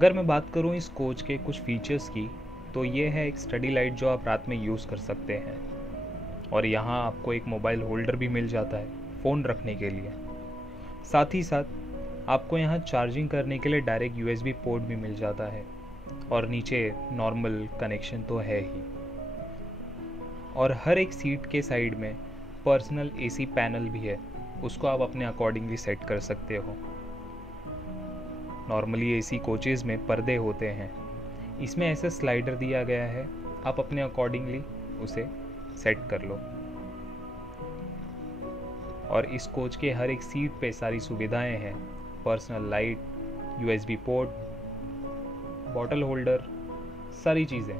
अगर मैं बात करूं इस कोच के कुछ फीचर्स की, तो ये है एक स्टडी लाइट जो आप रात में यूज़ कर सकते हैं। और यहाँ आपको एक मोबाइल होल्डर भी मिल जाता है फ़ोन रखने के लिए। साथ ही साथ आपको यहाँ चार्जिंग करने के लिए डायरेक्ट USB पोर्ट भी मिल जाता है। और नीचे नॉर्मल कनेक्शन तो है ही। और हर एक सीट के साइड में पर्सनल AC पैनल भी है, उसको आप अपने अकॉर्डिंगली सेट कर सकते हो। नॉर्मली AC कोचेज़ में पर्दे होते हैं, इसमें ऐसे स्लाइडर दिया गया है, आप अपने अकॉर्डिंगली उसे सेट कर लो। और इस कोच के हर एक सीट पे सारी सुविधाएं हैं, personal light, USB port, bottle holder, सारी चीज़ें।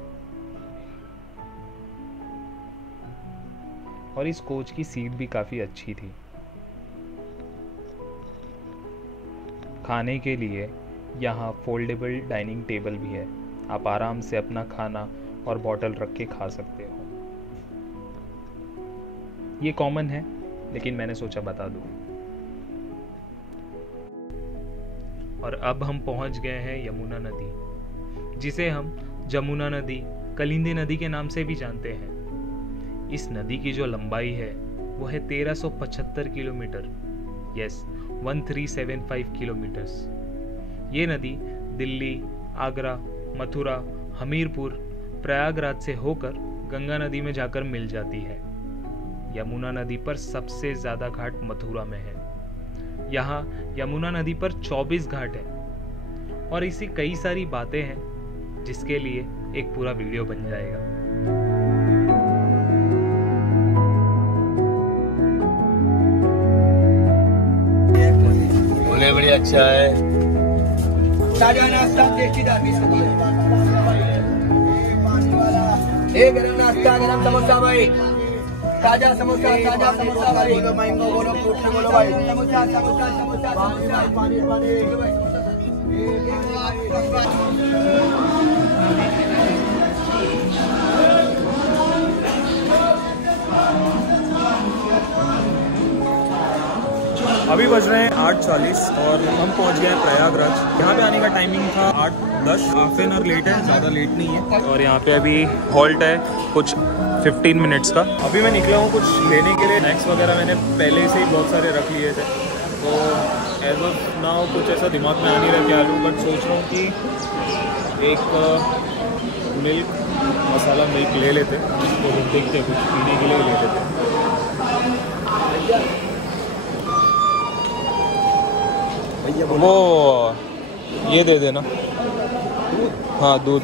और इस कोच की सीट भी काफ़ी अच्छी थी। खाने के लिए यहाँ फोल्डेबल डाइनिंग टेबल भी है, आप आराम से अपना खाना और बॉटल रख के खा सकते हो। ये कॉमन है, लेकिन मैंने सोचा बता दूं। और अब हम पहुंच गए हैं यमुना नदी, जिसे हम जमुना नदी, कलिंदी नदी के नाम से भी जानते हैं। इस नदी की जो लंबाई है वो है 1375 किलोमीटर, यस 1375 किलोमीटर्स। ये नदी दिल्ली, आगरा, मथुरा, हमीरपुर, प्रयागराज से होकर गंगा नदी में जाकर मिल जाती है। यमुना नदी पर सबसे ज़्यादा घाट मथुरा में है। यहाँ यमुना नदी पर 24 घाट हैं और इसी कई सारी बातें हैं जिसके लिए एक पूरा वीडियो बन जाएगा। बोले बड़ी अच्छा है। ताजा नाश्ता टेस्टीदार 20 रुपये। एक गरम नाश्ता, गरम समोसा भाई, ताजा समोसा भाई। बोलो मैंगो, बोलो फ्रूट, बोलो भाई। समोसा पानी अभी बज रहे हैं 8:40 और हम पहुंच गए हैं प्रयागराज। यहाँ पे आने का टाइमिंग था 8:10, हाफ एन आवर लेट है, ज़्यादा लेट नहीं है। और यहाँ पे अभी हॉल्ट है कुछ 15 मिनट्स का। अभी मैं निकला हूँ कुछ लेने के लिए। स्नैक्स वगैरह मैंने पहले से ही बहुत सारे रख लिए थे, तो एज ऑफ नाउ कुछ ऐसा दिमाग में आ नहीं रहा क्या लूँ, बट सोच रहा हूँ कि एक मिल्क मसाला मिल्क ले लेते, तो देखते कुछ पीने के लिए ले लेते। वो ये दे देना। हाँ दूध।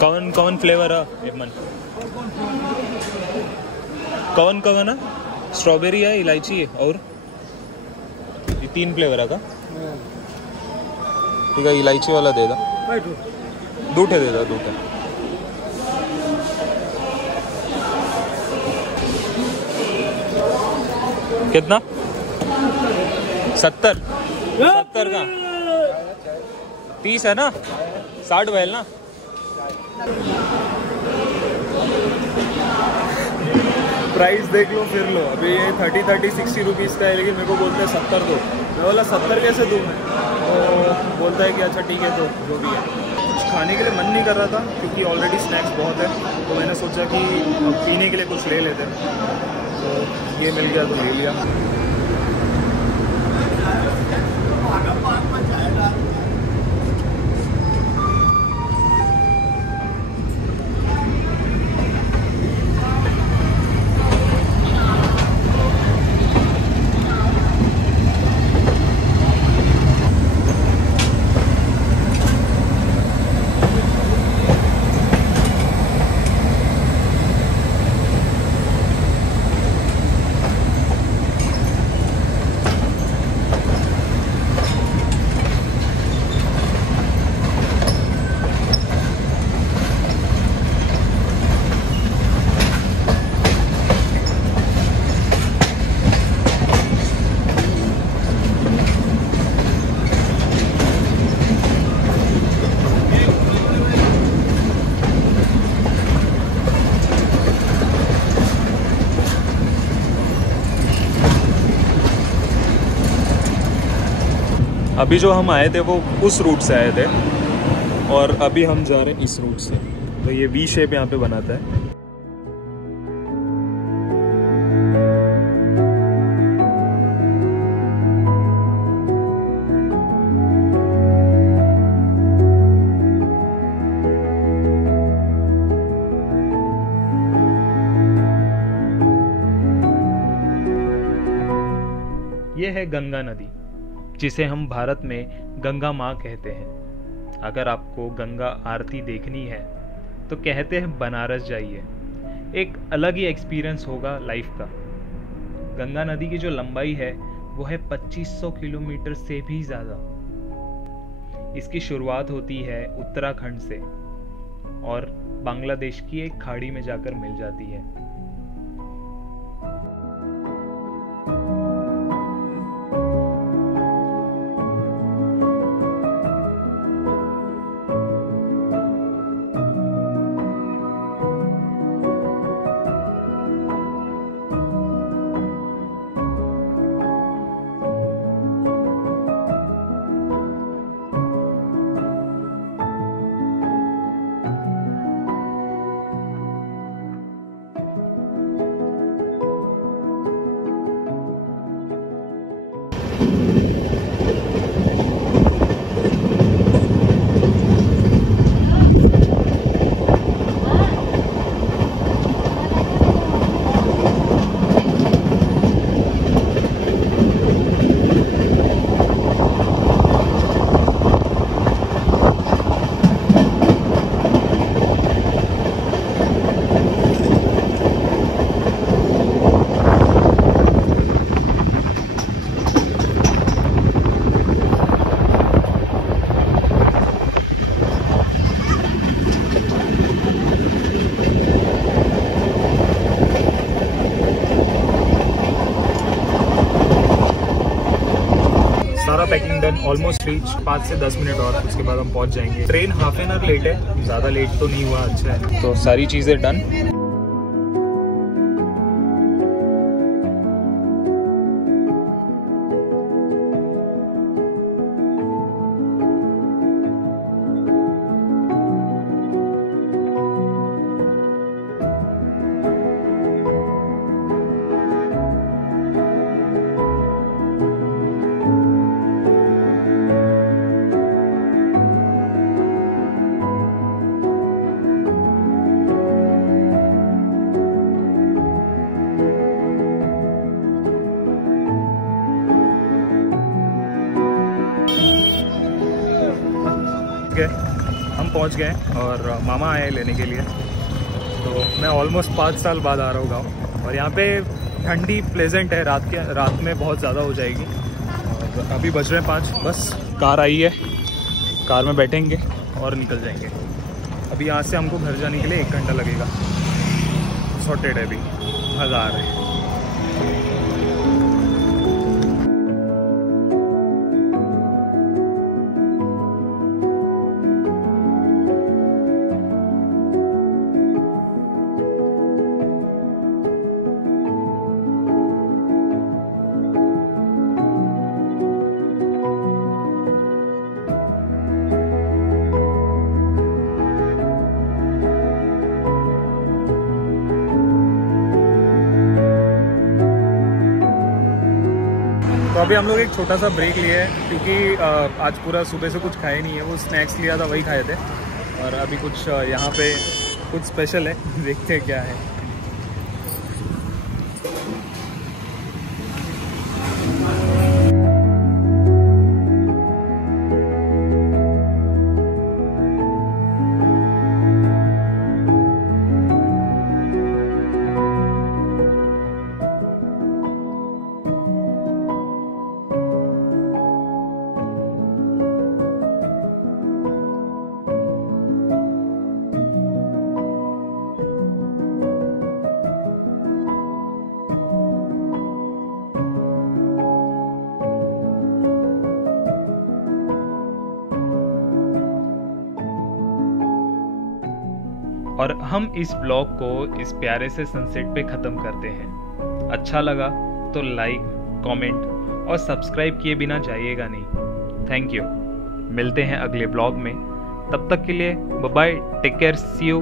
कवन फ्लेवर है एमन? कवन है? स्ट्रॉबेरी है, इलायची है और ये 3 फ्लेवर है का? ठीक है, इलायची वाला दे दो। दूध है, दे दो दूध है। कितना? 70 का 30 है ना? 60 बैल ना? प्राइस देख लो फिर लो। अभी ये 30-60 रुपीज़ का है, लेकिन मेरे को बोलते हैं 70 दो। मैं बोला 70 कैसे दूँ मैं? तो बोलता है कि अच्छा ठीक है, तो जो भी है। कुछ खाने के लिए मन नहीं कर रहा था क्योंकि ऑलरेडी स्नैक्स बहुत है, तो मैंने सोचा कि पीने के लिए कुछ ले लेते हैं। तो ये मिल गया तो ले लिया। अभी जो हम आए थे वो उस रूट से आए थे और अभी हम जा रहे हैं इस रूट से। तो ये वी शेप यहाँ पे बनाता है। ये है गंगा नदी, जिसे हम भारत में गंगा माँ कहते हैं। अगर आपको गंगा आरती देखनी है तो कहते हैं बनारस जाइए, एक अलग ही एक्सपीरियंस होगा लाइफ का। गंगा नदी की जो लंबाई है वो है 2500 किलोमीटर से भी ज़्यादा। इसकी शुरुआत होती है उत्तराखंड से और बांग्लादेश की एक खाड़ी में जाकर मिल जाती है। Packing done, almost reach. 5 से 10 मिनट और उसके बाद हम पहुंच जाएंगे। Train half an hour late है, ज़्यादा लेट तो नहीं हुआ, अच्छा है। तो सारी चीज़ें डन। हम पहुंच गए और मामा आए लेने के लिए। तो मैं ऑलमोस्ट 5 साल बाद आ रहा हूँ गाँव, और यहाँ पे ठंडी प्लेजेंट है। रात में बहुत ज़्यादा हो जाएगी। और अभी बज रहे हैं 5, बस कार आई है, कार में बैठेंगे और निकल जाएंगे। अभी यहाँ से हमको घर जाने के लिए 1 घंटा लगेगा। सॉर्टेड है, अभी मज़ा आ रहा है। तो अभी हम लोग एक छोटा सा ब्रेक लिए है, क्योंकि आज पूरा सुबह से कुछ खाए नहीं है। वो स्नैक्स लिया था, वही खाए थे। और अभी कुछ यहाँ पे कुछ स्पेशल है, देखते हैं क्या है। और हम इस ब्लॉग को इस प्यारे से सनसेट पे ख़त्म करते हैं। अच्छा लगा तो लाइक, कमेंट और सब्सक्राइब किए बिना जाइएगा नहीं। Thank you. मिलते हैं अगले ब्लॉग में, तब तक के लिए bye bye, take care, see you.